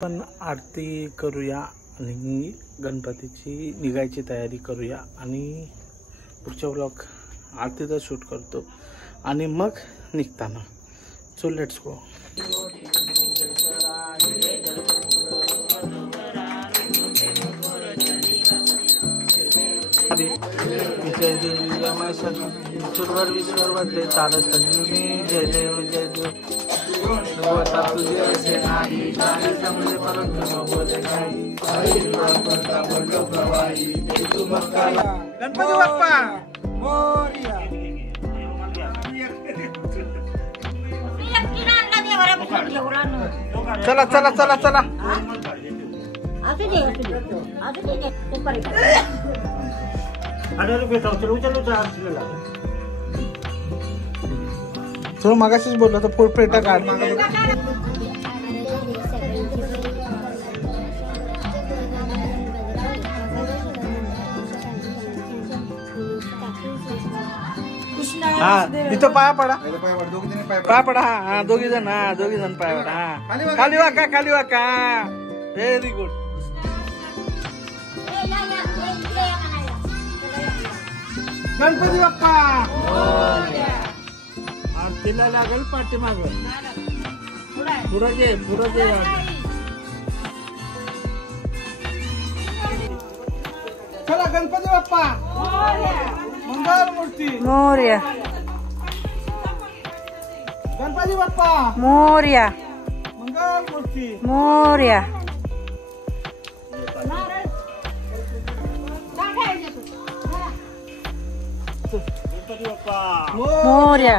आपण आरती करूया आणि गणपतीची निघायची तयारी करूया आणि पुढच्या व्लॉग आरतीचा शूट करतो आणि मग निघताना. So let's go. जय देवी सुरवर विश्वर वंदे तारक संजीवनी. जय देव जय देव. गणपती बाप्पा मोरया. चला चला चला चला. तो मगाशीच बोललो तर फुल प्लेटा काढ. हा इथं पाया पडा. पाया पडा. हा दोघी जण. हा दोघी जण पाया पडा. हा खाली वाका खाली वाका. Very good. गणपती बाप्पा आरतीला लागेल पाठीमाग. पुढे घे पुढे घे. चला गणपती बाप्पा मंगल मूर्ती मोरया. गणपती बाप्पा मोरया. मंगल मूर्ती मोरया. मोरया.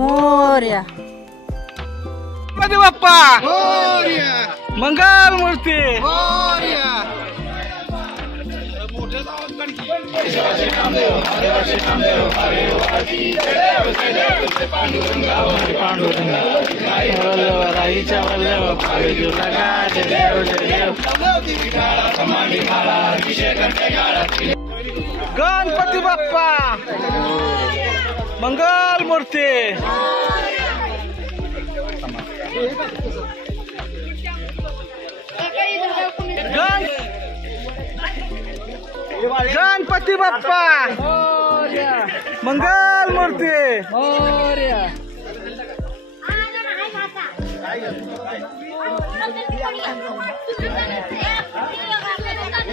मोरया. गणपती बाप्पा मंगल मूर्ती. गणपती बाप्पा मंगल मूर्ती. गणपती बाप्पा मंगल मूर्ती.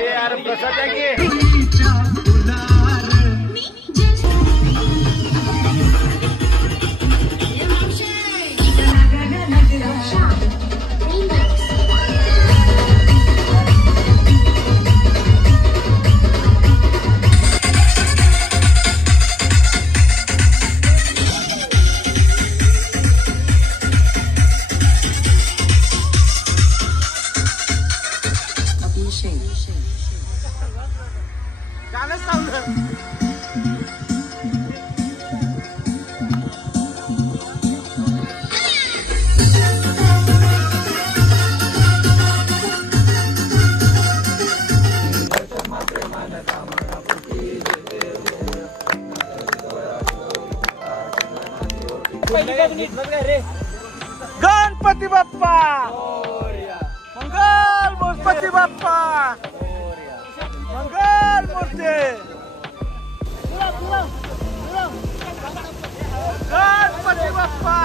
यार प्रसाद गाणं चाललं. गणपती बाप्पा मंगल गणपती बाप्पा मंगल मूर्ती. गणपती बाप्पा